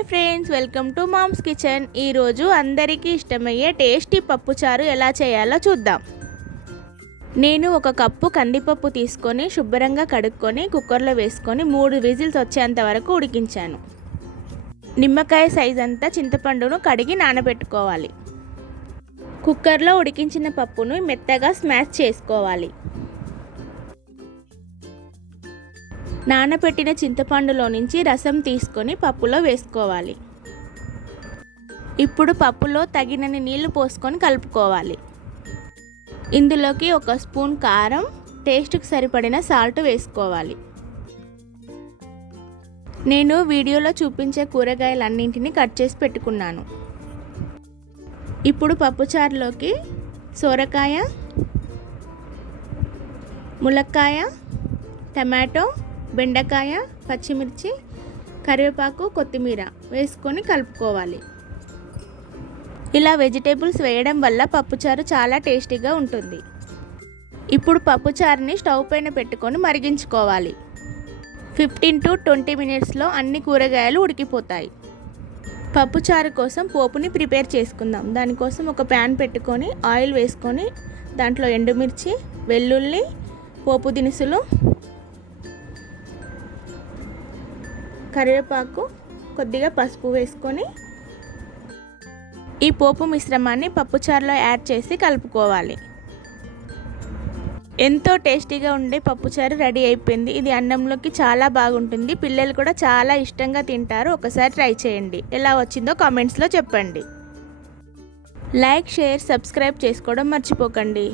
Hi friends, welcome to mom's kitchen. ఈరోజు అందరికీ ఇష్టమయ్యే tasty పప్పుచారు ఎలా చేయాలో చూద్దాం. నేను ఒక కప్పు కందిపప్పు తీసుకొని శుభ్రంగా కడుక్కొని కుక్కర్లో వేసుకొని 3 విజిల్స్ వచ్చేంత వరకు ఉడికించాను. నిమ్మకాయ సైజ్ అంతా చింతపండును కడిగి నానబెట్టుకోవాలి. కుక్కర్లో ఉడికించిన పప్పును మెత్తగా స్మాష్ చేసుకోవాలి. నానబెట్టిన చింతపండులో నుంచి రసం తీసుకొని పప్పులో వేసుకోవాలి. ఇప్పుడు పప్పులో తగినన్ని నీళ్లు పోసుకొని కలుపుకోవాలి. ఇందులోకి 1 స్పూన్ కారం, టేస్ట్కి సరిపడిన సాల్ట్ వేసుకోవాలి. నేను వీడియోలో చూపించే కూరగాయలన్నింటినీ కట్ చేసి పెట్టుకున్నాను. ఇప్పుడు పప్పుచారులోకి సొరకాయ, ములక్కాయ, టమాటో, బెండకాయ, పచ్చిమిర్చి, కరివేపాకు, కొత్తిమీర వేసుకొని కలుపుకోవాలి. ఇలా వెజిటేబుల్స్ వేయడం వల్ల పప్పుచారు చాలా టేస్టీగా ఉంటుంది. ఇప్పుడు పప్పుచారుని స్టవ్ పైన పెట్టుకొని మరిగించుకోవాలి. 15 to 20 మినిట్స్లో అన్ని కూరగాయలు ఉడికిపోతాయి. పప్పుచారు కోసం పోపుని ప్రిపేర్ చేసుకుందాం. దానికోసం ఒక ప్యాన్ పెట్టుకొని ఆయిల్ వేసుకొని దాంట్లో ఎండుమిర్చి, వెల్లుల్లి, పోపు దినుసులు, కరివేపాకు, కొద్దిగా పసుపు వేసుకొని ఈ పోపు మిశ్రమాన్ని పప్పుచారులో యాడ్ చేసి కలుపుకోవాలి. ఎంతో టేస్టీగా ఉండే పప్పుచారు రెడీ అయిపోయింది. ఇది అన్నంలోకి చాలా బాగుంటుంది. పిల్లలు కూడా చాలా ఇష్టంగా తింటారు. ఒకసారి ట్రై చేయండి. ఎలా వచ్చిందో కామెంట్స్లో చెప్పండి. లైక్, షేర్, సబ్స్క్రైబ్ చేసుకోవడం మర్చిపోకండి.